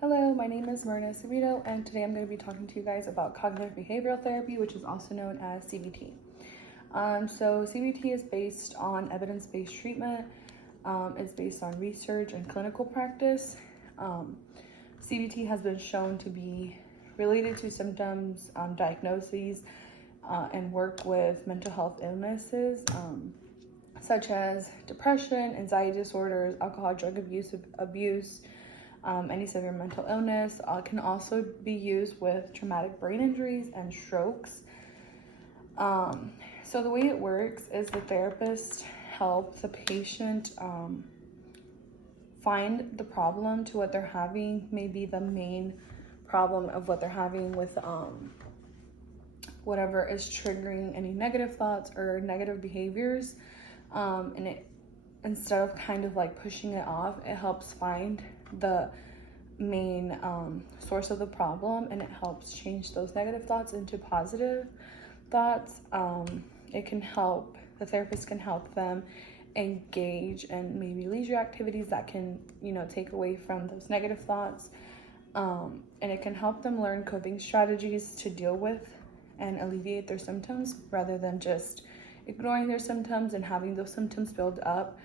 Hello, my name is Myrna Cerrito, and today I'm going to be talking to you guys about cognitive behavioral therapy, which is also known as CBT. So CBT is based on evidence-based treatment. It's based on research and clinical practice. CBT has been shown to be related to symptoms, diagnoses, and work with mental health illnesses, such as depression, anxiety disorders, alcohol, drug abuse, any severe mental illness. Can also be used with traumatic brain injuries and strokes. So the way it works is the therapist helps the patient find the problem to what they're having, maybe the main problem of what they're having with whatever is triggering any negative thoughts or negative behaviors. And it, instead of kind of like pushing it off, it helps find the main source of the problem, and it helps change those negative thoughts into positive thoughts. It can help, the therapist can help them engage in maybe leisure activities that can, take away from those negative thoughts. And it can help them learn coping strategies to deal with and alleviate their symptoms rather than just ignoring their symptoms and having those symptoms build up,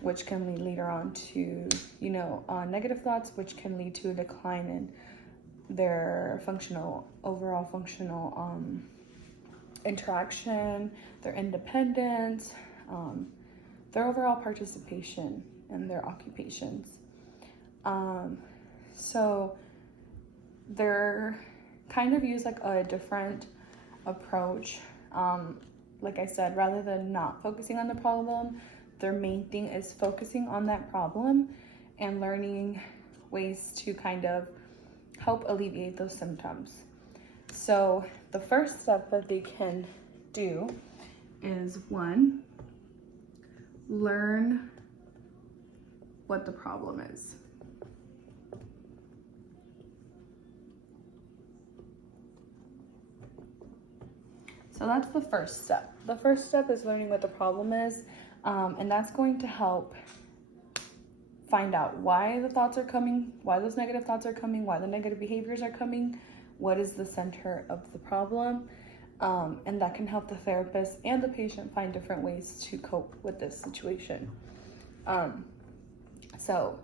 which can lead later on to, negative thoughts, which can lead to a decline in their overall functional interaction, their independence, their overall participation in their occupations. So they're kind of use like a different approach. Like I said, rather than not focusing on the problem, their main thing is focusing on that problem and learning ways to kind of help alleviate those symptoms. So the first step that they can do is, one, learn what the problem is. So that's the first step. The first step is learning what the problem is, and that's going to help find out why the thoughts are coming, why those negative thoughts are coming, why the negative behaviors are coming, what is the center of the problem, and that can help the therapist and the patient find different ways to cope with this situation. So,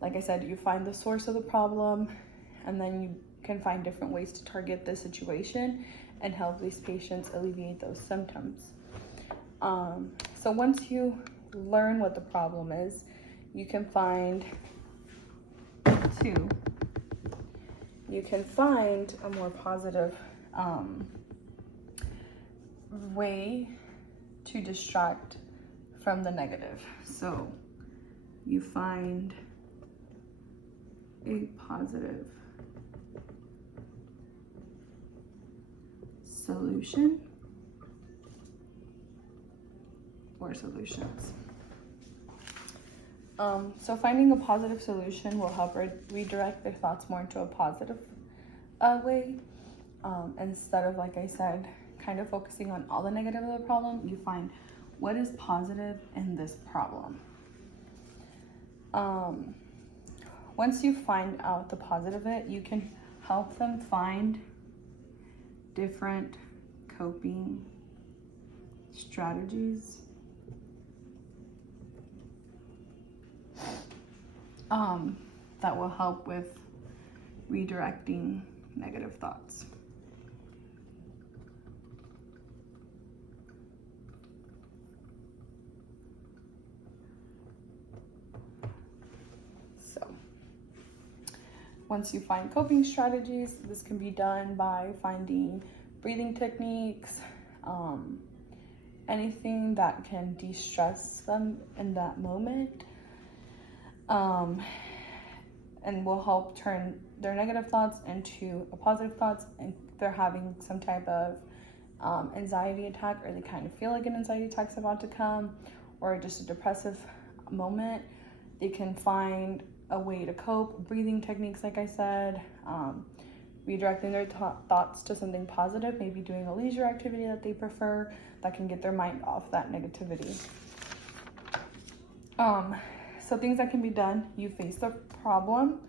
like I said, you find the source of the problem, and then you can find different ways to target the situation and help these patients alleviate those symptoms. So once you learn what the problem is, you can find a more positive way to distract from the negative. So you find a positive solution or solutions. So finding a positive solution will help redirect their thoughts more into a positive way. Instead of, like I said, kind of focusing on all the negative of the problem, you find what is positive in this problem. Once you find out the positive of it, you can help them find different coping strategies that will help with redirecting negative thoughts. So once you find coping strategies, this can be done by finding breathing techniques, anything that can de-stress them in that moment, and will help turn their negative thoughts into a positive thoughts. And they're having some type of anxiety attack, or they kind of feel like an anxiety attack's about to come, or just a depressive moment, they can find a way to cope. Breathing techniques, like I said, redirecting their thoughts to something positive, maybe doing a leisure activity that they prefer that can get their mind off that negativity. So things that can be done: you face the problem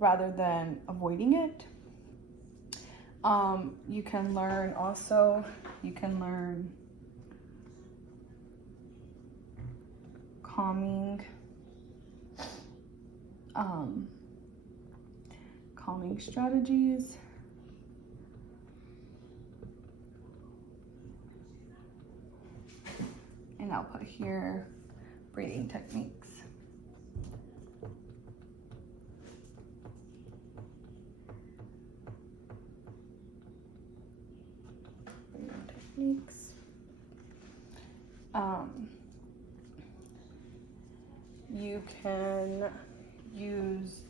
rather than avoiding it. You can learn calming strategies. And I'll put here breathing techniques. Breathing techniques. You can use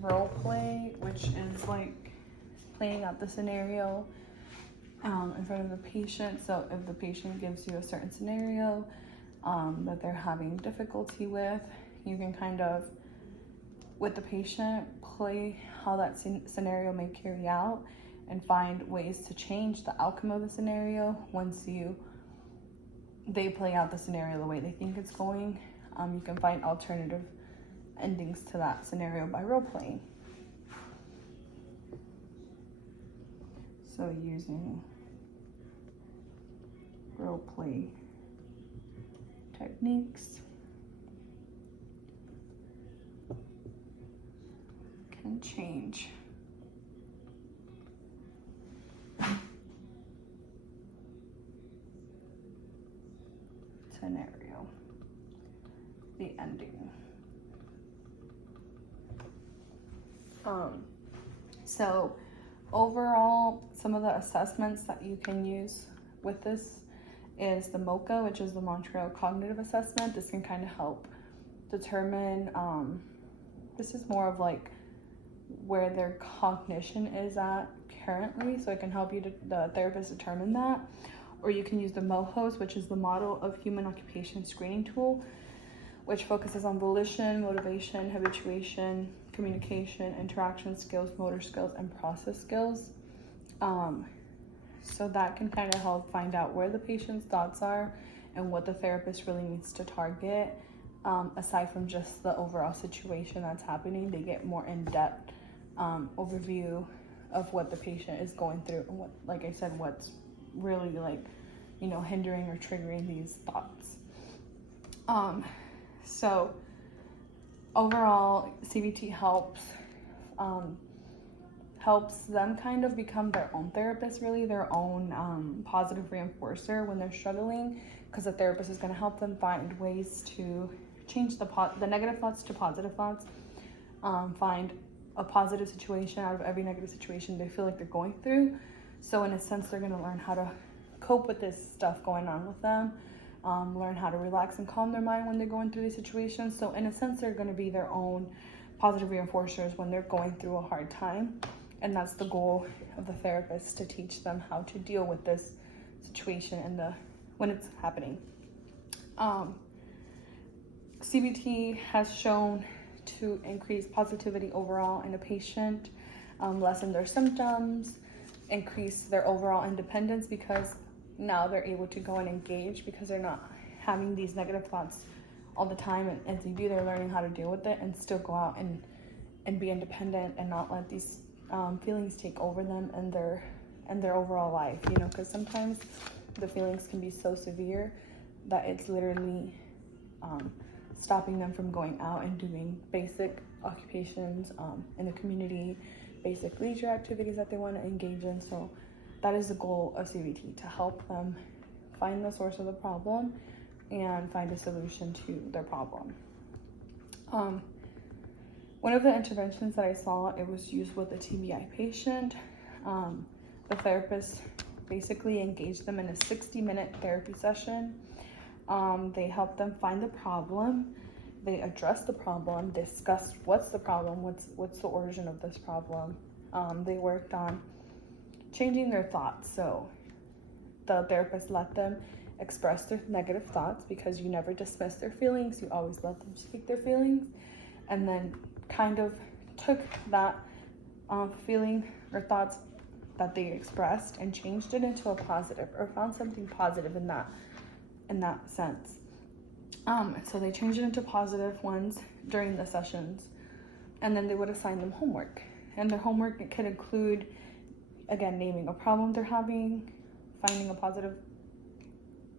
role play, which is like playing out the scenario in front of the patient. So if the patient gives you a certain scenario that they're having difficulty with, you can kind of, with the patient, play how that scenario may carry out and find ways to change the outcome of the scenario once they play out the scenario the way they think it's going. You can find alternative endings to that scenario by role playing. So using role play techniques can change scenario, the ending. So overall, some of the assessments that you can use with this is the MoCA, which is the Montreal Cognitive Assessment. This can kind of help determine, this is more of like where their cognition is at currently, so it can help you, the therapist, determine that. Or you can use the MOHOS, which is the Model of Human Occupation Screening Tool, which focuses on volition, motivation, habituation, communication, interaction skills, motor skills, and process skills. So that can kind of help find out where the patient's thoughts are and what the therapist really needs to target. Aside from just the overall situation that's happening, they get more in-depth overview of what the patient is going through and what, like I said, what's really like, hindering or triggering these thoughts. So overall, CBT helps them kind of become their own therapist, really their own positive reinforcer when they're struggling, because the therapist is going to help them find ways to change the negative thoughts to positive thoughts, find a positive situation out of every negative situation they feel like they're going through. So in a sense, they're going to learn how to cope with this stuff going on with them, learn how to relax and calm their mind when they're going through these situations. So in a sense, they're going to be their own positive reinforcers when they're going through a hard time. And that's the goal of the therapist, to teach them how to deal with this situation when it's happening. CBT has shown to increase positivity overall in a patient, lessen their symptoms, increase their overall independence, because now they're able to go and engage because they're not having these negative thoughts all the time. And as they do, they're learning how to deal with it and still go out and be independent and not let these feelings take over them and their overall life, because sometimes the feelings can be so severe that it's literally stopping them from going out and doing basic occupations in the community, basic leisure activities that they want to engage in. So that is the goal of CBT, to help them find the source of the problem and find a solution to their problem. One of the interventions that I saw, it was used with a TBI patient. The therapist basically engaged them in a 60-minute therapy session. They helped them find the problem. They addressed the problem, discussed what's the problem, what's the origin of this problem. They worked on changing their thoughts. So the therapist let them express their negative thoughts, because you never dismiss their feelings, you always let them speak their feelings, and then kind of took that feeling or thoughts that they expressed and changed it into a positive, or found something positive in that sense. So they changed it into positive ones during the sessions, and then they would assign them homework. And their homework, it could include, again, naming a problem they're having, finding a positive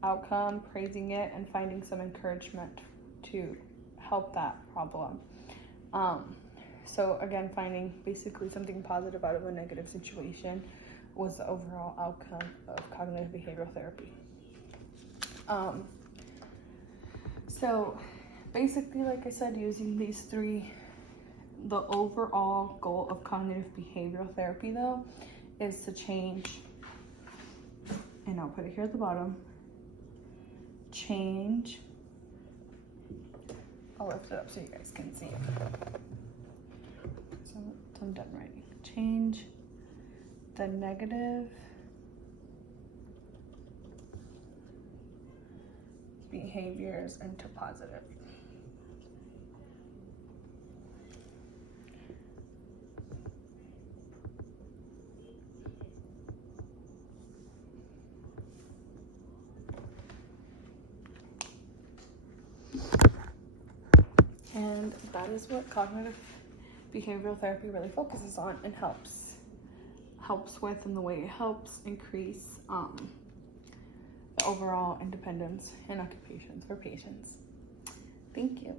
outcome, praising it, and finding some encouragement to help that problem. So again, finding basically something positive out of a negative situation was the overall outcome of cognitive behavioral therapy. So basically, like I said, using these three, the overall goal of cognitive behavioral therapy though is to change, and I'll put it here at the bottom, change, I'll lift it up so you guys can see it. So I'm done writing. Change the negative behaviors into positive. And that is what cognitive behavioral therapy really focuses on and helps with, in the way it helps increase the overall independence and occupations for patients. Thank you.